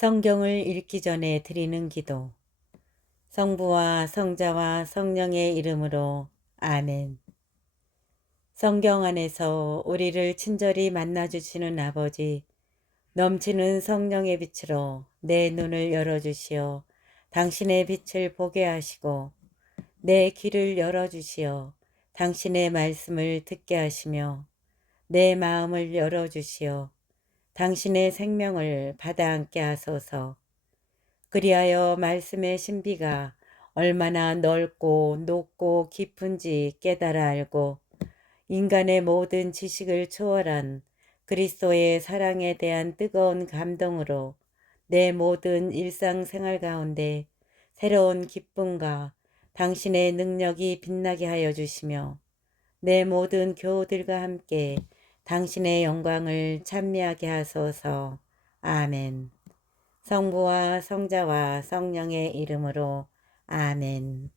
성경을 읽기 전에 드리는 기도. 성부와 성자와 성령의 이름으로 아멘. 성경 안에서 우리를 친절히 만나주시는 아버지, 넘치는 성령의 빛으로 내 눈을 열어주시어 당신의 빛을 보게 하시고, 내 귀를 열어주시어 당신의 말씀을 듣게 하시며, 내 마음을 열어주시어 당신의 생명을 받아 안게 하소서. 그리하여 말씀의 신비가 얼마나 넓고 높고 깊은지 깨달아 알고 인간의 모든 지식을 초월한 그리스도의 사랑에 대한 뜨거운 감동으로 내 모든 일상생활 가운데 새로운 기쁨과 당신의 능력이 빛나게 하여 주시며 내 모든 교우들과 함께 당신의 영광을 찬미하게 하소서. 아멘. 성부와 성자와 성령의 이름으로 아멘.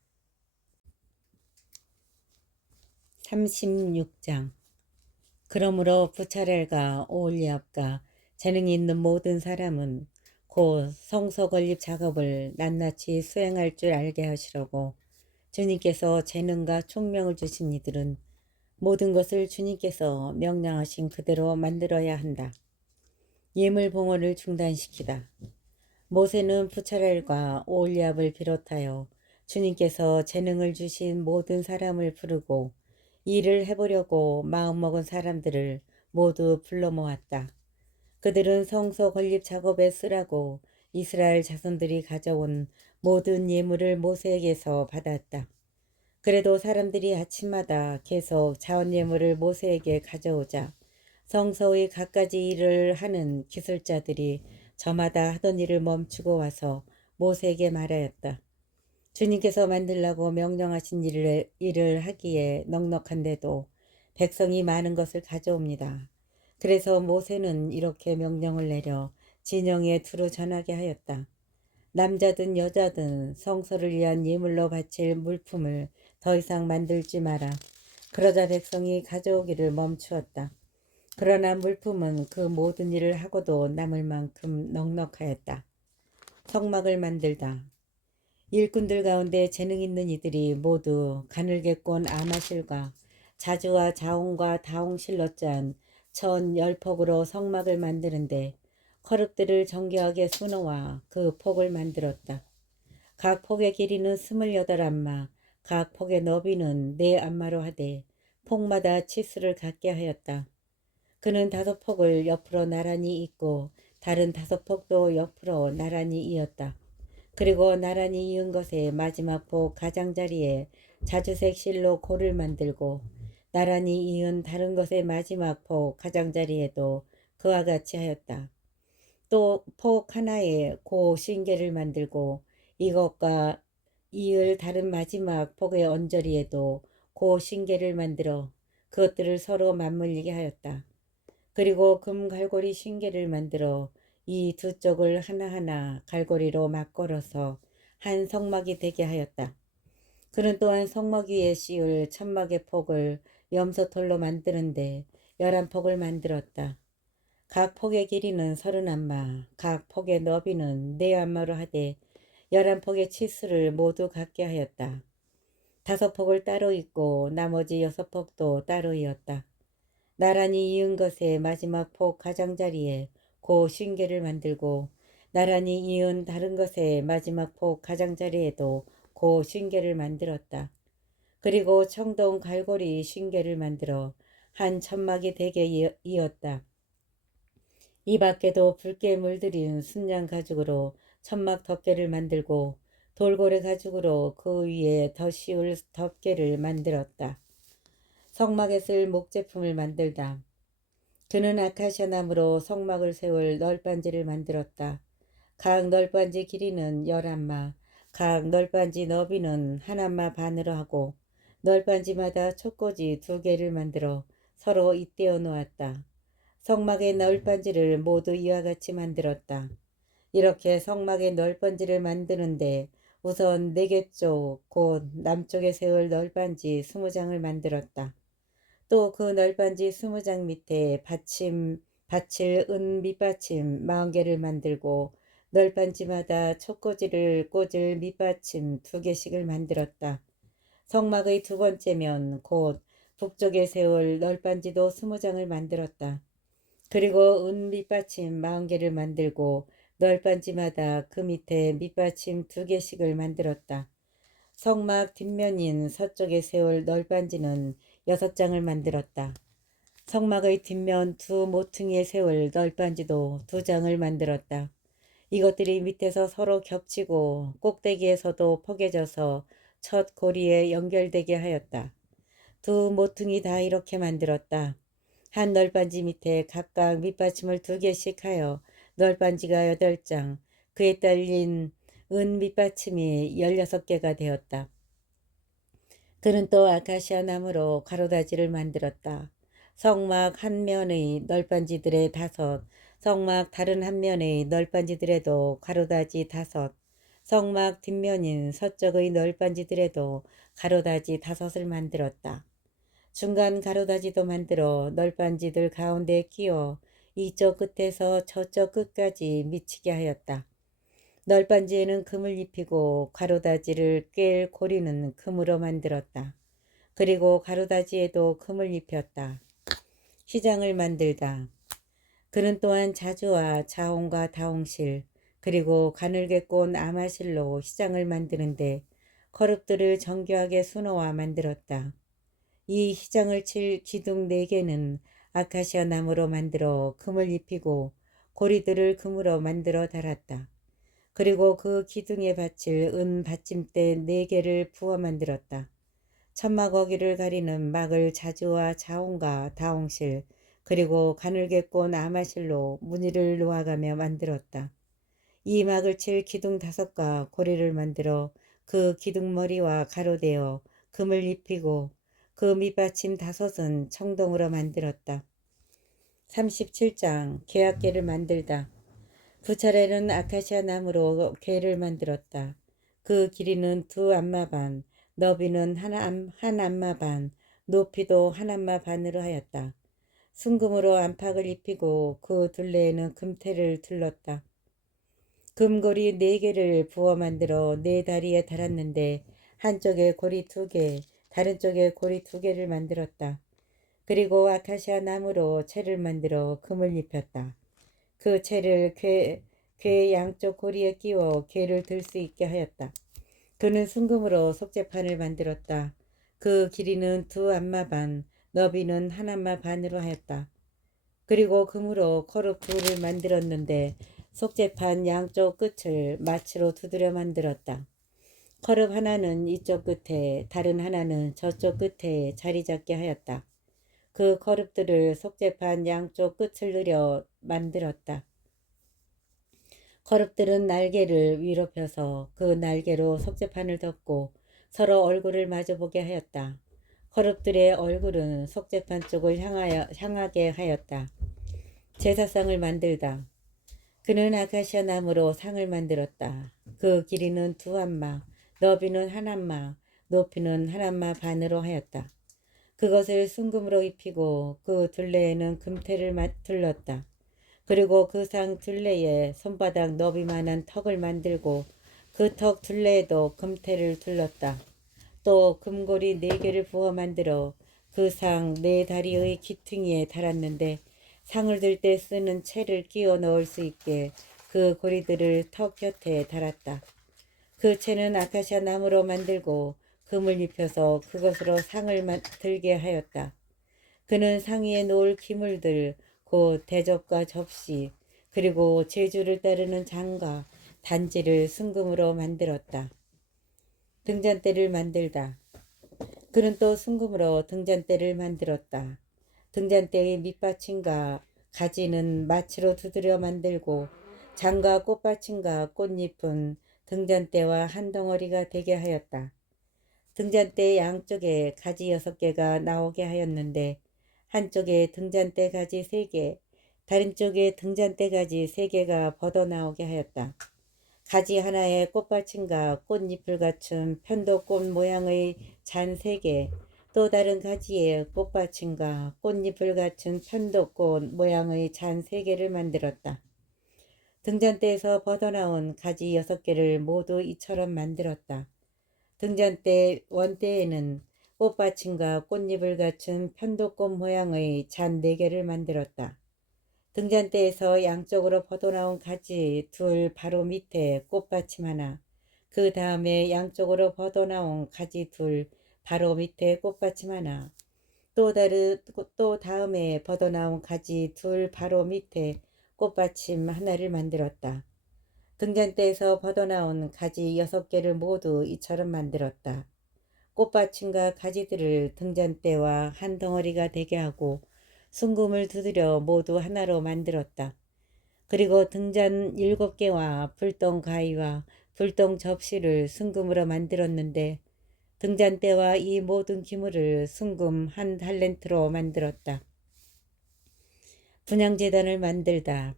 36장. 그러므로 부차렐과 오홀리압과 재능이 있는 모든 사람은 곧 성소 건립 작업을 낱낱이 수행할 줄 알게 하시려고 주님께서 재능과 총명을 주신 이들은 모든 것을 주님께서 명령하신 그대로 만들어야 한다. 예물 봉헌을 중단시키다. 모세는 부차렐과 오홀리압을 비롯하여 주님께서 재능을 주신 모든 사람을 부르고 일을 해보려고 마음먹은 사람들을 모두 불러 모았다. 그들은 성소 건립 작업에 쓰라고 이스라엘 자손들이 가져온 모든 예물을 모세에게서 받았다. 그래도 사람들이 아침마다 계속 자원 예물을 모세에게 가져오자 성소의 갖가지 일을 하는 기술자들이 저마다 하던 일을 멈추고 와서 모세에게 말하였다. 주님께서 만들라고 명령하신 일을 하기에 넉넉한데도 백성이 많은 것을 가져옵니다. 그래서 모세는 이렇게 명령을 내려 진영에 두루 전하게 하였다. 남자든 여자든 성소를 위한 예물로 바칠 물품을 더 이상 만들지 마라. 그러자 백성이 가져오기를 멈추었다. 그러나 물품은 그 모든 일을 하고도 남을 만큼 넉넉하였다. 성막을 만들다. 일꾼들 가운데 재능 있는 이들이 모두 가늘게 꼰 아마실과 자주와 자홍과 다홍실로 짠 1,10폭으로 성막을 만드는데 커룹들을 정교하게 수놓아 그 폭을 만들었다. 각 폭의 길이는 28안마, 각 폭의 너비는 4안마로 하되 폭마다 치수를 같게 하였다. 그는 5폭을 옆으로 나란히 잇고 다른 5폭도 옆으로 나란히 이었다. 그리고 나란히 이은 것의 마지막 폭 가장자리에 자주색 실로 골을 만들고 나란히 이은 다른 것의 마지막 폭 가장자리에도 그와 같이 하였다. 또 폭 하나에 고 신계를 만들고 이것과 이을 다른 마지막 폭의 언저리에도 고 신계를 만들어 그것들을 서로 맞물리게 하였다. 그리고 금 갈고리 신계를 만들어 이 두 쪽을 하나하나 갈고리로 맞걸어서 한 성막이 되게 하였다. 그는 또한 성막 위에 씌울 천막의 폭을 염소털로 만드는데 11폭을 만들었다. 각 폭의 길이는 30안마, 각 폭의 너비는 4안마로 하되 11폭의 치수를 모두 같게 하였다. 5폭을 따로 잇고 나머지 6폭도 따로 이었다. 나란히 이은 것의 마지막 폭 가장자리에 고 신계를 만들고 나란히 이은 다른 것의 마지막 폭 가장자리에도 고 신계를 만들었다. 그리고 청동 갈고리 신계를 만들어 한 천막이 되게 이었다. 이 밖에도 붉게 물들인 순양 가죽으로 천막 덮개를 만들고 돌고래 가죽으로 그 위에 더 씌울 덮개를 만들었다. 성막에 쓸 목제품을 만들다. 그는 아카시아 나무로 성막을 세울 널빤지를 만들었다. 각 널빤지 길이는 11마, 각 널빤지 너비는 1안마 반으로 하고 널빤지마다 촉꽂이 2개를 만들어 서로 잇대어 놓았다. 성막의 널빤지를 모두 이와 같이 만들었다. 이렇게 성막의 널빤지를 만드는데 우선 4개 쪽, 곧 남쪽에 세울 널빤지 20장을 만들었다. 또 그 널빤지 20장 밑에 받칠 은 밑받침 40개를 만들고 널빤지마다 촉꽂이를 꽂을 밑받침 2개씩을 만들었다. 성막의 2번째면 곧 북쪽에 세울 널빤지도 20장을 만들었다. 그리고 은 밑받침 40개를 만들고 널빤지마다 그 밑에 밑받침 2개씩을 만들었다. 성막 뒷면인 서쪽에 세울 널빤지는 6장을 만들었다. 성막의 뒷면 2 모퉁이에 세울 널빤지도 2장을 만들었다. 이것들이 밑에서 서로 겹치고 꼭대기에서도 포개져서 첫 고리에 연결되게 하였다. 2 모퉁이 다 이렇게 만들었다. 한 널빤지 밑에 각각 밑받침을 2개씩 하여 널빤지가 8장, 그에 딸린 은 밑받침이 16개가 되었다. 그는 또 아카시아 나무로 가로다지를 만들었다. 성막 한 면의 널빤지들의 5, 성막 다른 한 면의 널빤지들에도 가로다지 5, 성막 뒷면인 서쪽의 널빤지들에도 가로다지 5을 만들었다. 중간 가로다지도 만들어 널빤지들 가운데에 끼워 이쪽 끝에서 저쪽 끝까지 미치게 하였다. 널빤지에는 금을 입히고 가로다지를 꿰 고리는 금으로 만들었다. 그리고 가로다지에도 금을 입혔다. 휘장을 만들다. 그는 또한 자주와 자홍과 다홍실 그리고 가늘게 꼰 아마실로 휘장을 만드는데 거룹들을 정교하게 수놓아 만들었다. 이 휘장을 칠 기둥 4개는 아카시아 나무로 만들어 금을 입히고 고리들을 금으로 만들어 달았다. 그리고 그 기둥에 받칠 은 받침대 4개를 부어 만들었다. 천막 거기를 가리는 막을 자주와 자홍과 다홍실 그리고 가늘게 꼰 아마실로 무늬를 놓아가며 만들었다. 이 막을 칠 기둥 5과 고리를 만들어 그 기둥머리와 가로대어 금을 입히고 그 밑받침 5은 청동으로 만들었다. 37장 계약궤를 만들다. 두 차례는 아카시아 나무로 궤를 만들었다. 그 길이는 2 안마 반, 너비는 한 안마 반, 높이도 한 안마 반으로 하였다. 순금으로 안팎을 입히고 그 둘레에는 금테를 둘렀다. 금고리 4개를 부어 만들어 4다리에 달았는데 한쪽에 고리 2개, 다른 쪽에 고리 2개를 만들었다. 그리고 아카시아 나무로 채를 만들어 금을 입혔다. 그 채를 궤 양쪽 고리에 끼워 궤를 들 수 있게 하였다. 그는 순금으로 속죄판을 만들었다. 그 길이는 2 안마 반, 너비는 한 안마 반으로 하였다. 그리고 금으로 거룹 2를 만들었는데 속죄판 양쪽 끝을 마치로 두드려 만들었다. 거룹 하나는 이쪽 끝에 다른 하나는 저쪽 끝에 자리 잡게 하였다. 그 거룹들을 속죄판 양쪽 끝을 늘여 만들었다. 거룹들은 날개를 위로 펴서 그 날개로 속죄판을 덮고 서로 얼굴을 마주보게 하였다. 거룹들의 얼굴은 속죄판 쪽을 향하게 하였다. 제사상을 만들다. 그는 아카시아 나무로 상을 만들었다. 그 길이는 2 안마, 너비는 한 안마, 높이는 한 안마 반으로 하였다. 그것을 순금으로 입히고 그 둘레에는 금테를 둘렀다. 그리고 그 상 둘레에 손바닥 너비만한 턱을 만들고 그 턱 둘레에도 금테를 둘렀다. 또 금고리 4개를 부어 만들어 그 상 4다리의 기퉁이에 달았는데 상을 들 때 쓰는 채를 끼워 넣을 수 있게 그 고리들을 턱 곁에 달았다. 그 채는 아카시아 나무로 만들고 금을 입혀서 그것으로 상을 들게 하였다. 그는 상 위에 놓을 기물들 곧 대접과 접시 그리고 제주를 따르는 장과 단지를 순금으로 만들었다. 등잔대를 만들다. 그는 또 순금으로 등잔대를 만들었다. 등잔대의 밑받침과 가지는 마치로 두드려 만들고 장과 꽃받침과 꽃잎은 등잔대와 한 덩어리가 되게 하였다. 등잔대 양쪽에 가지 6개가 나오게 하였는데 한쪽에 등잔대 가지 3개, 다른 쪽에 등잔대 가지 3개가 벗어나오게 하였다. 가지 하나에 꽃받침과 꽃잎을 갖춘 편도꽃 모양의 잔 3개, 또 다른 가지에 꽃받침과 꽃잎을 갖춘 편도꽃 모양의 잔 3개를 만들었다. 등잔대에서 벗어나온 가지 6개를 모두 이처럼 만들었다. 등잔대 원대에는 꽃받침과 꽃잎을 갖춘 편도꽃 모양의 잔 4개를 만들었다. 등잔대에서 양쪽으로 뻗어나온 가지 둘 바로 밑에 꽃받침 하나, 그 다음에 양쪽으로 뻗어나온 가지 둘 바로 밑에 꽃받침 하나, 또 다음에 뻗어나온 가지 둘 바로 밑에 꽃받침 하나를 만들었다. 등잔대에서 뻗어나온 가지 6개를 모두 이처럼 만들었다. 꽃받침과 가지들을 등잔대와 한 덩어리가 되게 하고 순금을 두드려 모두 하나로 만들었다. 그리고 등잔 7개와 불똥 가위와 불똥 접시를 순금으로 만들었는데 등잔대와 이 모든 기물을 순금 1달란트로 만들었다. 분향제단을 만들다.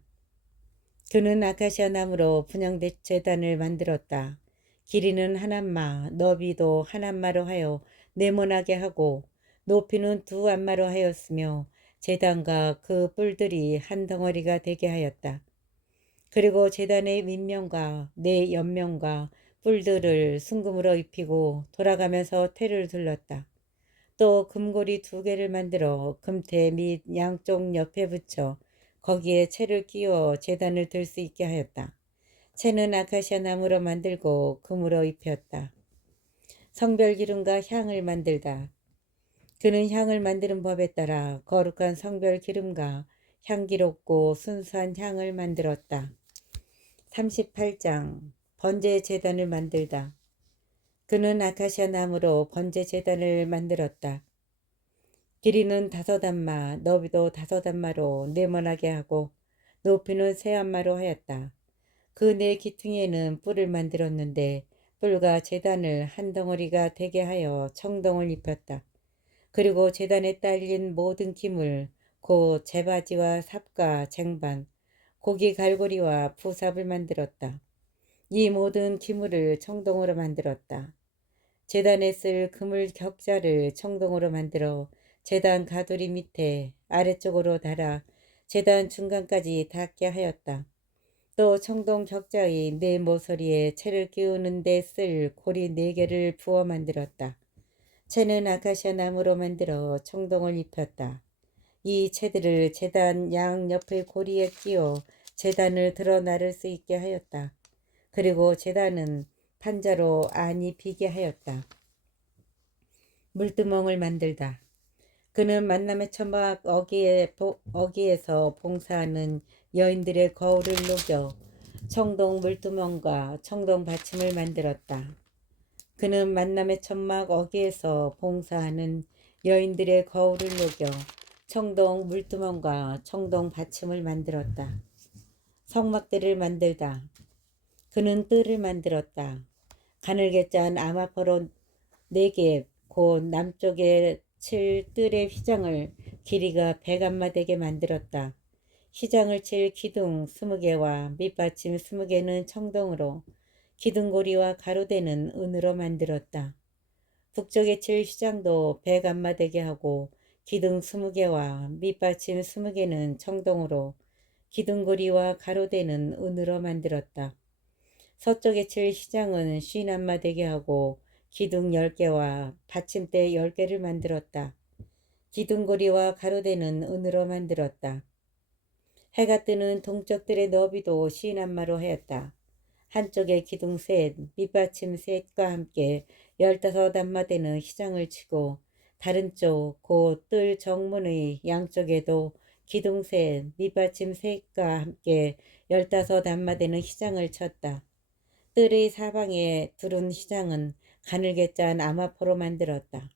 그는 아카시아 나무로 분향제단을 만들었다. 길이는 1안마, 너비도 1안마로 하여 네모나게 하고 높이는 2안마로 하였으며 제단과 그 뿔들이 한 덩어리가 되게 하였다. 그리고 제단의 밑면과 네 옆면과 뿔들을 순금으로 입히고 돌아가면서 테를 둘렀다. 또 금고리 2개를 만들어 금테 및 양쪽 옆에 붙여 거기에 채를 끼워 제단을 들 수 있게 하였다. 채는 아카시아 나무로 만들고 금으로 입혔다. 성별기름과 향을 만들다. 그는 향을 만드는 법에 따라 거룩한 성별기름과 향기롭고 순수한 향을 만들었다. 38장 번제제단을 만들다. 그는 아카시아 나무로 번제제단을 만들었다. 길이는 5안마, 너비도 5안마로 네모나게 하고 높이는 3안마로 하였다. 그 네 기퉁에는 뿔을 만들었는데 뿔과 제단을 한 덩어리가 되게 하여 청동을 입혔다. 그리고 제단에 딸린 모든 기물, 곧 제바지와 삽과 쟁반, 고기 갈고리와 부삽을 만들었다. 이 모든 기물을 청동으로 만들었다. 제단에 쓸 그물 격자를 청동으로 만들어 제단 가두리 밑에 아래쪽으로 달아 제단 중간까지 닿게 하였다. 또 청동 격자의 네 모서리에 채를 끼우는 데 쓸 고리 4개를 부어 만들었다. 채는 아카시아 나무로 만들어 청동을 입혔다. 이 채들을 제단 양 옆의 고리에 끼워 제단을 드러 나를 수 있게 하였다. 그리고 제단은 판자로 안이 비게 하였다. 물두멍을 만들다. 그는 만남의 천막 어기에서 봉사하는 여인들의 거울을 녹여 청동 물두멍과 청동 받침을 만들었다. 그는 만남의 천막 어기에서 봉사하는 여인들의 거울을 녹여 청동 물두멍과 청동 받침을 만들었다. 성막대를 만들다. 그는 뜰을 만들었다. 가늘게 짠 아마포로 4개, 곧 남쪽에 칠 뜰의 휘장을 길이가 100안마 되게 만들었다. 휘장을 칠 기둥 20개와 밑받침 20개는 청동으로, 기둥고리와 가로대는 은으로 만들었다. 북쪽에 칠 휘장도 100안마 되게 하고 기둥 20개와 밑받침 20개는 청동으로, 기둥고리와 가로대는 은으로 만들었다. 서쪽에 칠 휘장은 50안마 되게 하고 기둥 10개와 받침대 10개를 만들었다. 기둥고리와 가로대는 은으로 만들었다. 해가 뜨는 동쪽들의 너비도 50안마로 하였다. 한쪽에 기둥 셋, 밑받침 셋과 함께 15안마 되는 휘장을 치고 다른 쪽 곧 뜰 정문의 양쪽에도 기둥 셋, 밑받침 셋과 함께 15안마 되는 휘장을 쳤다. 뜰의 사방에 두른 휘장은 가늘게 짠 아마포로 만들었다.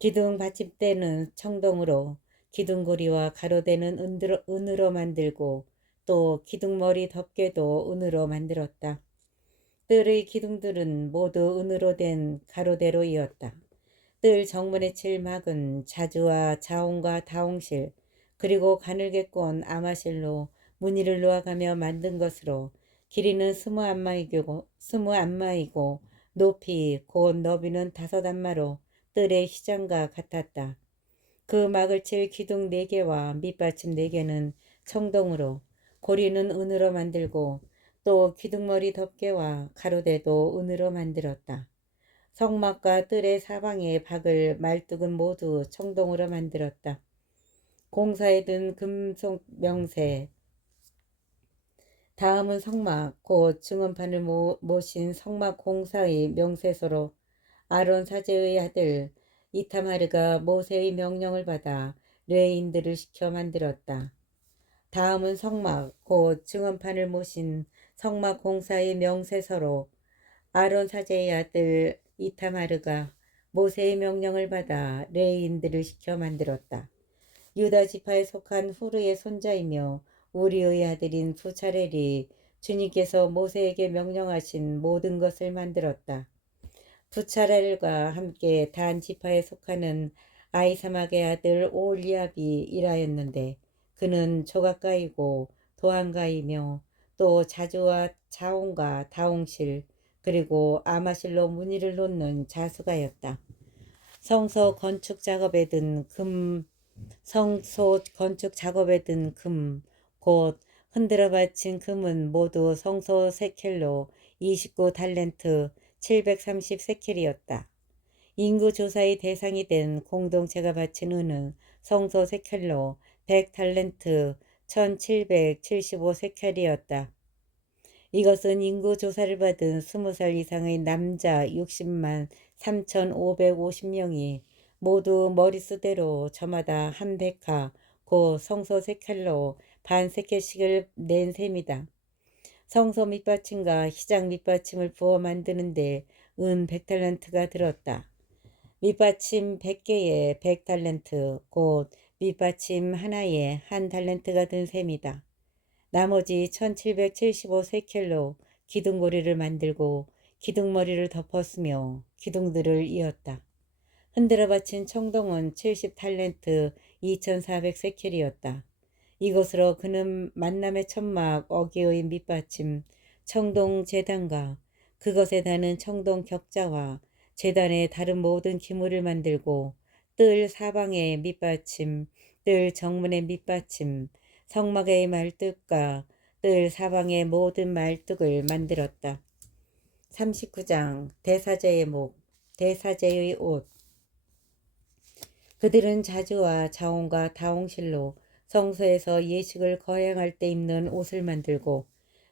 기둥 받침대는 청동으로, 기둥고리와 가로대는 은으로 만들고 또 기둥머리 덮개도 은으로 만들었다. 뜰의 기둥들은 모두 은으로 된 가로대로 이었다. 뜰 정문에 칠 막은 자주와 자홍과 다홍실 그리고 가늘게 꼰 아마실로 무늬를 놓아가며 만든 것으로 길이는 20안마이고 높이 곧 너비는 5안마로 뜰의 휘장과 같았다. 그 막을 칠 기둥 4개와 밑받침 4개는 청동으로, 고리는 은으로 만들고 또 기둥머리 덮개와 가로대도 은으로 만들었다. 성막과 뜰의 사방의 박을 말뚝은 모두 청동으로 만들었다. 공사에 든 금속 명세, 다음은 성막 곧 증언판을 모신 성막 공사의 명세서로 아론 사제의 아들 이타마르가 모세의 명령을 받아 레인들을 시켜 만들었다. 다음은 성막 곧 증언판을 모신 성막 공사의 명세서로 아론 사제의 아들 이타마르가 모세의 명령을 받아 레인들을 시켜 만들었다. 유다 지파에 속한 후르의 손자이며 우리의 아들인 부차렐이 주님께서 모세에게 명령하신 모든 것을 만들었다. 부차렐과 함께 단 지파에 속하는 아이사막의 아들 오올리압이 일하였는데 그는 조각가이고 도안가이며 또 자주와 자홍과 다홍실 그리고 아마실로 무늬를 놓는 자수가였다. 성소 건축 작업에 든 금, 곧 흔들어 바친 금은 모두 성소 세켈로 29달란트 730세켈이었다. 인구 조사의 대상이 된 공동체가 바친 은은 성소 세켈로 100달란트 1775세켈이었다. 이것은 인구 조사를 받은 20살 이상의 남자 60만 3,550명이 모두 머릿수대로 저마다 한 백화, 곧 성소 세켈로 반 세켈씩을 낸 셈이다. 성소 밑받침과 희장 밑받침을 부어 만드는데 은 100달란트가 들었다. 밑받침 100개에 100달란트, 곧 밑받침 하나에 한 달란트가 든 셈이다. 나머지 1775세켈로 기둥고리를 만들고 기둥머리를 덮었으며 기둥들을 이었다. 흔들어 바친 청동은 70달란트 2400세켈이었다. 이것으로 그는 만남의 천막 어귀의 밑받침, 청동 제단과 그것에 다는 청동 격자와 제단의 다른 모든 기물을 만들고 뜰 사방의 밑받침, 뜰 정문의 밑받침, 성막의 말뚝과 뜰 사방의 모든 말뚝을 만들었다. 39장 대사제의 목, 대사제의 옷. 그들은 자주와 자홍과 다홍실로 성소에서 예식을 거행할 때 입는 옷을 만들고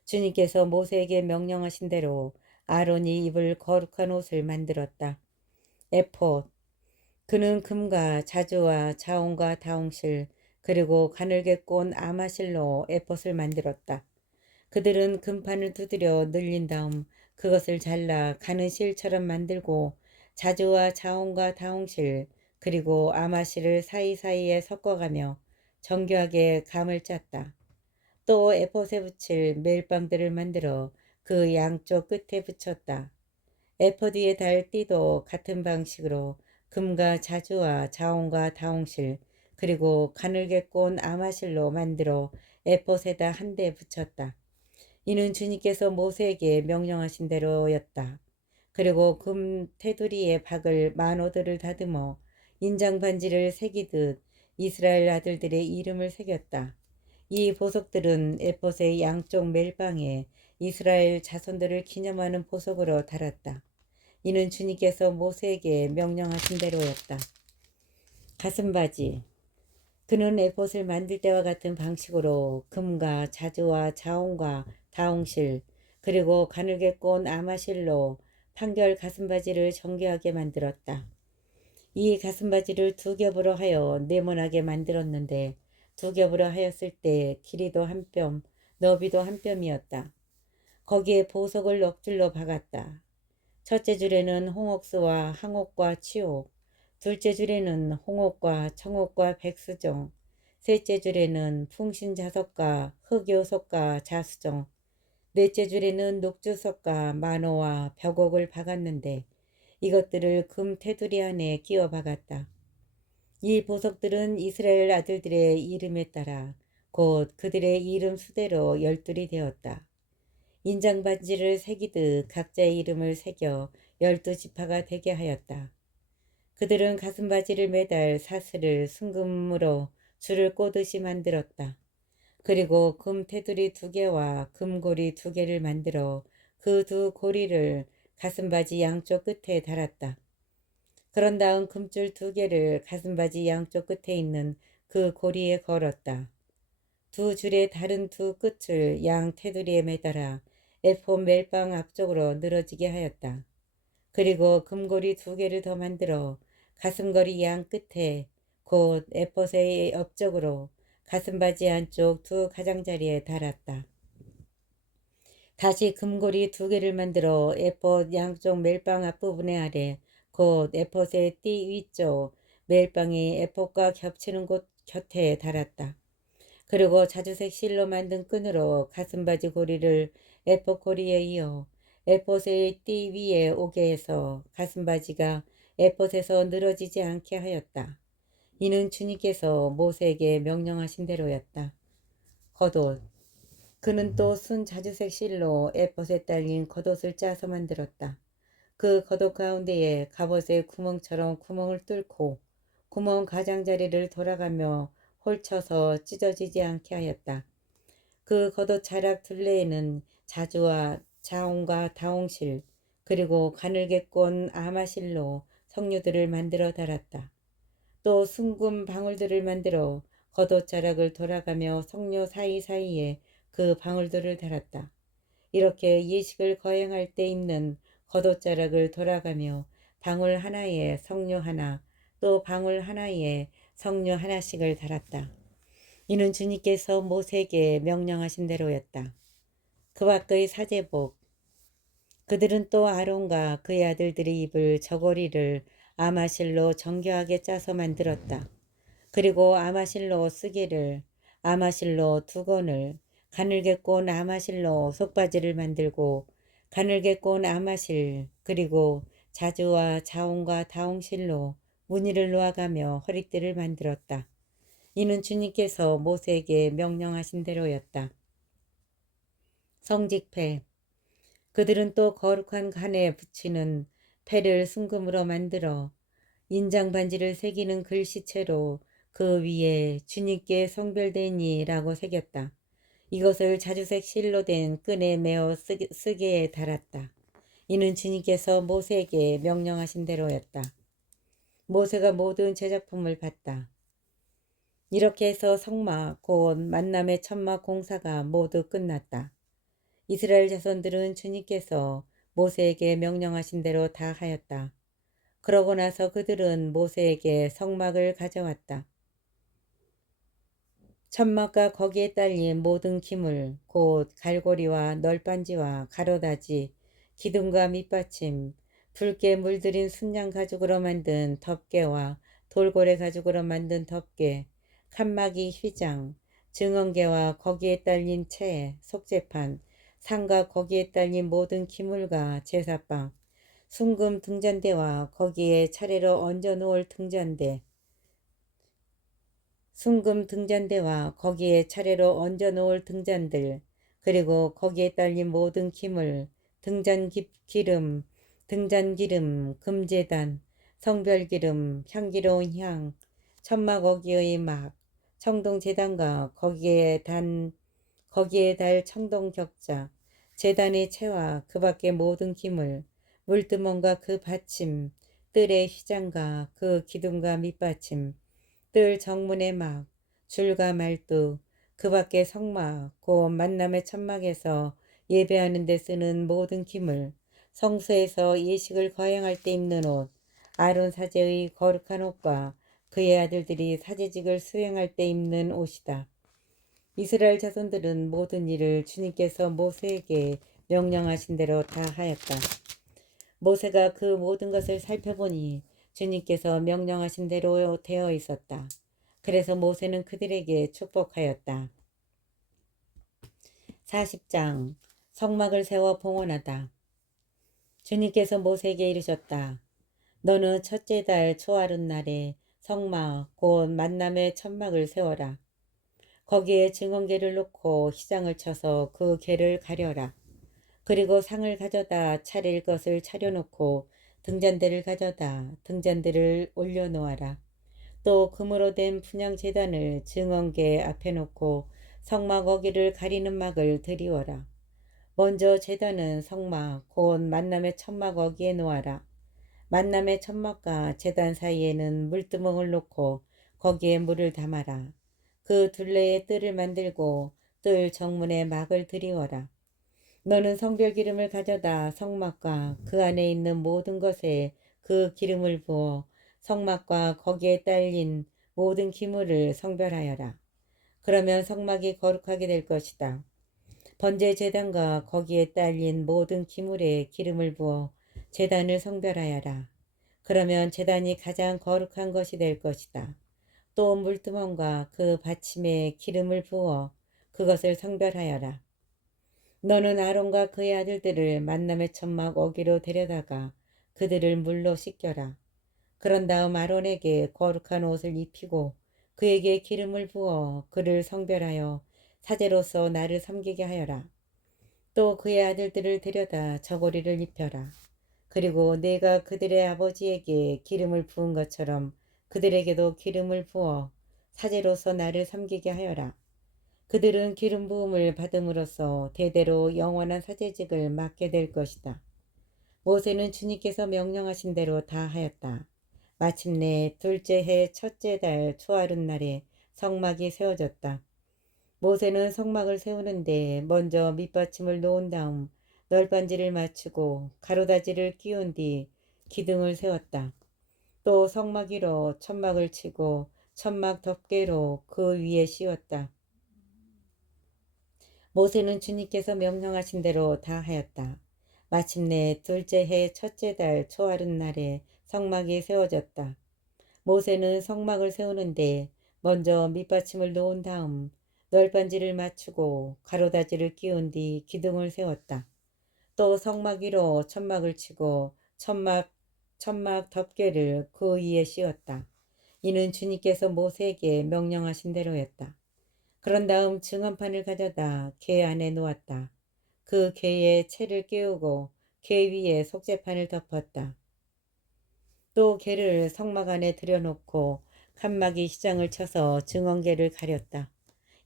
주님께서 모세에게 명령하신 대로 아론이 입을 거룩한 옷을 만들었다. 에폿. 그는 금과 자주와 자홍과 다홍실 그리고 가늘게 꼰 아마실로 에폿을 만들었다. 그들은 금판을 두드려 늘린 다음 그것을 잘라 가는 실처럼 만들고 자주와 자홍과 다홍실 그리고 아마실을 사이사이에 섞어가며 정교하게 감을 짰다. 또 에폿에 붙일 멜빵들을 만들어 그 양쪽 끝에 붙였다. 에퍼 뒤에 달 띠도 같은 방식으로 금과 자주와 자홍과 다홍실 그리고 가늘게 꼰 아마실로 만들어 에폿에다 한 대 붙였다. 이는 주님께서 모세에게 명령하신 대로였다. 그리고 금 테두리에 박을 만호들을 다듬어 인장 반지를 새기듯 이스라엘 아들들의 이름을 새겼다. 이 보석들은 에폿의 양쪽 멜빵에 이스라엘 자손들을 기념하는 보석으로 달았다. 이는 주님께서 모세에게 명령하신 대로였다. 가슴바지. 그는 에폿을 만들 때와 같은 방식으로 금과 자주와 자홍과 다홍실 그리고 가늘게 꼰 아마실로 판결 가슴바지를 정교하게 만들었다. 이 가슴바지를 두 겹으로 하여 네모나게 만들었는데 두 겹으로 하였을 때 길이도 한 뼘, 너비도 한 뼘이었다. 거기에 보석을 넉 줄로 박았다. 첫째 줄에는 홍옥수와 항옥과 치옥, 둘째 줄에는 홍옥과 청옥과 백수종, 셋째 줄에는 풍신자석과 흑요석과 자수종, 넷째 줄에는 녹주석과 만호와 벽옥을 박았는데 이것들을 금 테두리 안에 끼워 박았다. 이 보석들은 이스라엘 아들들의 이름에 따라 곧 그들의 이름 수대로 12이 되었다. 인장 반지를 새기듯 각자의 이름을 새겨 12지파가 되게 하였다. 그들은 가슴바지를 매달 사슬을 순금으로 줄을 꼬듯이 만들었다. 그리고 금 테두리 2개와 금고리 2개를 만들어 그 2고리를 가슴바지 양쪽 끝에 달았다. 그런 다음 금줄 2개를 가슴바지 양쪽 끝에 있는 그 고리에 걸었다. 2줄의 다른 2끝을 양 테두리에 매달아 에폰 멜빵 앞쪽으로 늘어지게 하였다. 그리고 금고리 2개를 더 만들어 가슴걸이 양 끝에 곧 에봇의 옆쪽으로 가슴바지 안쪽 2가장자리에 달았다. 다시 금고리 2개를 만들어 에봇 양쪽 멜빵 앞부분의 아래 곧 에봇의 띠 위쪽 멜빵이 에봇과 겹치는 곳 곁에 달았다. 그리고 자주색 실로 만든 끈으로 가슴바지 고리를 에봇 고리에 이어 에봇의 띠 위에 오게 해서 가슴바지가 에봇에서 늘어지지 않게 하였다. 이는 주님께서 모세에게 명령하신 대로였다. 겉옷. 그는 또 순 자주색 실로 에봇에 딸린 겉옷을 짜서 만들었다. 그 겉옷 가운데에 갑옷의 구멍처럼 구멍을 뚫고 구멍 가장자리를 돌아가며 홀쳐서 찢어지지 않게 하였다. 그 겉옷 자락 둘레에는 자주와 자홍과 다홍실 그리고 가늘게 꼰 아마실로 석류들을 만들어 달았다. 또 순금 방울들을 만들어 겉옷 자락을 돌아가며 석류 사이사이에 그 방울들을 달았다. 이렇게 예식을 거행할 때 입는 겉옷 자락을 돌아가며 방울 하나에 석류 하나 또 방울 하나에 석류 하나씩을 달았다. 이는 주님께서 모세에게 명령하신 대로였다. 그 밖의 사제복. 그들은 또 아론과 그의 아들들이 입을 저고리를 아마실로 정교하게 짜서 만들었다. 그리고 아마실로 쓰개를, 아마실로 두건을, 가늘게 꼰 아마실로 속바지를 만들고 가늘게 꼰 아마실 그리고 자주와 자홍과 다홍실로 무늬를 놓아가며 허리띠를 만들었다. 이는 주님께서 모세에게 명령하신 대로였다. 성직패. 그들은 또 거룩한 간에 붙이는 패를 순금으로 만들어 인장반지를 새기는 글씨체로 그 위에 주님께 성별되니라고 새겼다. 이것을 자주색 실로 된 끈에 매어 쓰개에 달았다. 이는 주님께서 모세에게 명령하신 대로였다. 모세가 모든 제작품을 받다. 이렇게 해서 성막 곧 만남의 천막 공사가 모두 끝났다. 이스라엘 자손들은 주님께서 모세에게 명령하신 대로 다 하였다. 그러고 나서 그들은 모세에게 성막을 가져왔다. 천막과 거기에 딸린 모든 기물 곧 갈고리와 널빤지와 가로다지 기둥과 밑받침 붉게 물들인 순양 가죽으로 만든 덮개와 돌고래 가죽으로 만든 덮개 칸막이 휘장 증언개와 거기에 딸린 채 속재판 상과 거기에 딸린 모든 기물과 제사빵 순금 등잔대와 거기에 차례로 얹어 놓을 등잔대 순금 등잔대와 거기에 차례로 얹어 놓을 등잔들 그리고 거기에 딸린 모든 기물 등잔기름 등잔기름 금제단 성별기름 향기로운 향 천막 어기의 막 청동제단과 거기에 달 청동격자 제단의 채와 그 밖의 모든 기물 물두멍과 그 받침 뜰의 휘장과 그 기둥과 밑받침 뜰 정문의 막 줄과 말뚝 그 밖의 성막 곧 만남의 천막에서 예배하는 데 쓰는 모든 기물 성소에서 예식을 거행할 때 입는 옷 아론 사제의 거룩한 옷과 그의 아들들이 사제직을 수행할 때 입는 옷이다. 이스라엘 자손들은 모든 일을 주님께서 모세에게 명령하신 대로 다 하였다. 모세가 그 모든 것을 살펴보니 주님께서 명령하신 대로 되어 있었다. 그래서 모세는 그들에게 축복하였다. 40장 성막을 세워 봉헌하다. 주님께서 모세에게 이르셨다. 너는 첫째 달 초하룻 날에 성막 곧 만남의 천막을 세워라. 거기에 증언개를 놓고 휘장을 쳐서 그 개를 가려라. 그리고 상을 가져다 차릴 것을 차려놓고 등잔대를 가져다 등잔대를 올려놓아라. 또 금으로 된 분향제단을 증언개 앞에 놓고 성막 어기를 가리는 막을 드리워라. 먼저 제단은 성막 곧 만남의 천막 어기에 놓아라. 만남의 천막과 제단 사이에는 물두멍을 놓고 거기에 물을 담아라. 그 둘레에 뜰을 만들고 뜰 정문에 막을 드리워라. 너는 성별 기름을 가져다 성막과 그 안에 있는 모든 것에 그 기름을 부어 성막과 거기에 딸린 모든 기물을 성별하여라. 그러면 성막이 거룩하게 될 것이다. 번제 제단과 거기에 딸린 모든 기물에 기름을 부어 제단을 성별하여라. 그러면 제단이 가장 거룩한 것이 될 것이다. 또 물두멍과 그 받침에 기름을 부어 그것을 성별하여라. 너는 아론과 그의 아들들을 만남의 천막 어기로 데려다가 그들을 물로 씻겨라. 그런 다음 아론에게 거룩한 옷을 입히고 그에게 기름을 부어 그를 성별하여 사제로서 나를 섬기게 하여라. 또 그의 아들들을 데려다 저고리를 입혀라. 그리고 내가 그들의 아버지에게 기름을 부은 것처럼 그들에게도 기름을 부어 사제로서 나를 섬기게 하여라. 그들은 기름 부음을 받음으로써 대대로 영원한 사제직을 맡게 될 것이다. 모세는 주님께서 명령하신 대로 다 하였다. 마침내 둘째 해 첫째 달 초하룻날에 성막이 세워졌다. 모세는 성막을 세우는데 먼저 밑받침을 놓은 다음 널빤지를 맞추고 가로다지를 끼운 뒤 기둥을 세웠다. 또 성막 위로 천막을 치고 천막 덮개로 그 위에 씌웠다. 모세는 주님께서 명령하신 대로 다 하였다. 마침내 둘째 해 첫째 달 초하룻날에 성막이 세워졌다. 모세는 성막을 세우는데 먼저 밑받침을 놓은 다음 널빤지를 맞추고 가로다지를 끼운 뒤 기둥을 세웠다. 또 성막 위로 천막을 치고 천막 덮개를 그 위에 씌웠다. 이는 주님께서 모세에게 명령하신 대로였다. 그런 다음 증언판을 가져다 궤 안에 놓았다. 그 궤에 채를 끼우고 궤 위에 속죄판을 덮었다. 또 궤를 성막 안에 들여놓고 칸막이 시장을 쳐서 증언궤를 가렸다.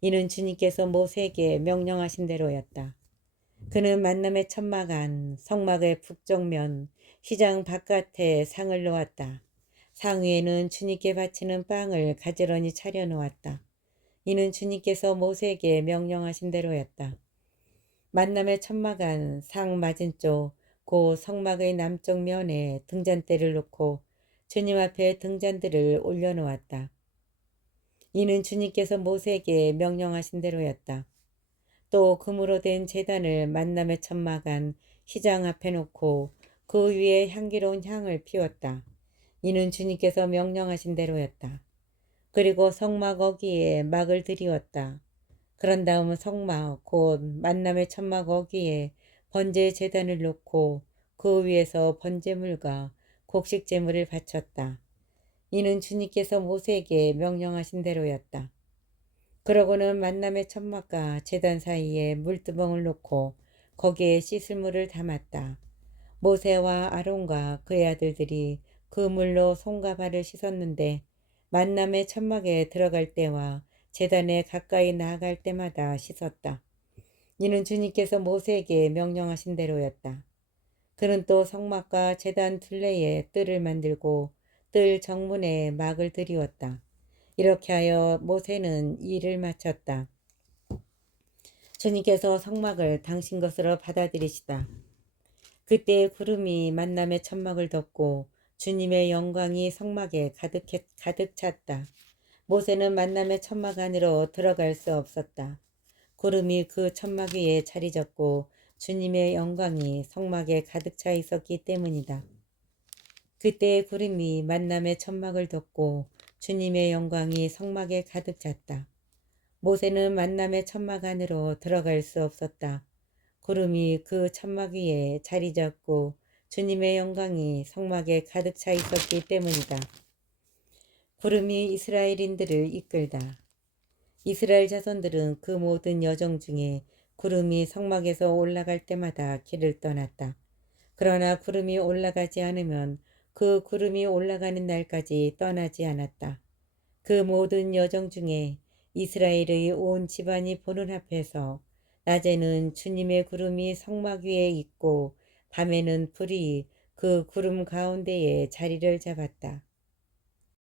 이는 주님께서 모세에게 명령하신 대로였다. 그는 만남의 천막 안 성막의 북정면 시장 바깥에 상을 놓았다. 상 위에는 주님께 바치는 빵을 가지런히 차려놓았다. 이는 주님께서 모세에게 명령하신 대로였다. 만남의 천막 안 상 맞은쪽 곧 성막의 남쪽 면에 등잔대를 놓고 주님 앞에 등잔들을 올려놓았다. 이는 주님께서 모세에게 명령하신 대로였다. 또 금으로 된 제단을 만남의 천막 안 시장 앞에 놓고 그 위에 향기로운 향을 피웠다. 이는 주님께서 명령하신 대로였다. 그리고 성막 어기에 막을 들이웠다. 그런 다음 성막 곧 만남의 천막 어기에 번제 제단을 놓고 그 위에서 번제물과 곡식제물을 바쳤다. 이는 주님께서 모세에게 명령하신 대로였다. 그러고는 만남의 천막과 제단 사이에 물두멍을 놓고 거기에 씻을 물을 담았다. 모세와 아론과 그의 아들들이 그 물로 손과 발을 씻었는데 만남의 천막에 들어갈 때와 제단에 가까이 나아갈 때마다 씻었다. 이는 주님께서 모세에게 명령하신 대로였다. 그는 또 성막과 제단 둘레에 뜰을 만들고 뜰 정문에 막을 들이웠다. 이렇게 하여 모세는 일을 마쳤다. 주님께서 성막을 당신 것으로 받아들이시다. 그때 구름이 만남의 천막을 덮고 주님의 영광이 성막에 가득 찼다. 모세는 만남의 천막 안으로 들어갈 수 없었다. 구름이 그 천막 위에 자리 잡고 주님의 영광이 성막에 가득 차 있었기 때문이다. 그때 구름이 만남의 천막을 덮고 주님의 영광이 성막에 가득 찼다. 모세는 만남의 천막 안으로 들어갈 수 없었다. 구름이 그 천막 위에 자리 잡고 주님의 영광이 성막에 가득 차 있었기 때문이다. 구름이 이스라엘인들을 이끌다. 이스라엘 자손들은 그 모든 여정 중에 구름이 성막에서 올라갈 때마다 길을 떠났다. 그러나 구름이 올라가지 않으면 그 구름이 올라가는 날까지 떠나지 않았다. 그 모든 여정 중에 이스라엘의 온 집안이 보는 앞에서 낮에는 주님의 구름이 성막 위에 있고 밤에는 불이 그 구름 가운데에 자리를 잡았다.